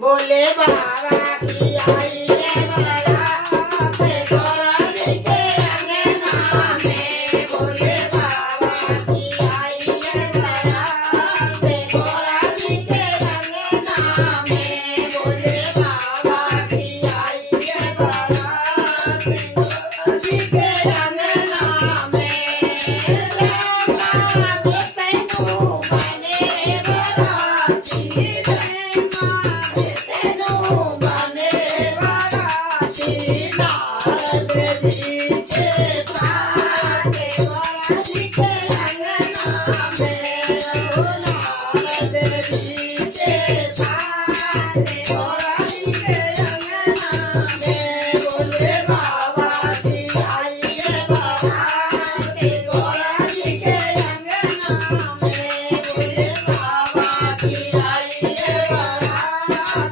बोले बाबा की आई है बारात गोरा जी के अंगना में। बोले बाबा की आई है बारात गोरा जी के अंगना में। बोले बाबा की आई है बारात गोरा जी के अंगना में। रामा को बने बराती बोले बाबा की आई है बारात गोरा जी के अंगना में। बोले बाबा की आई है बारात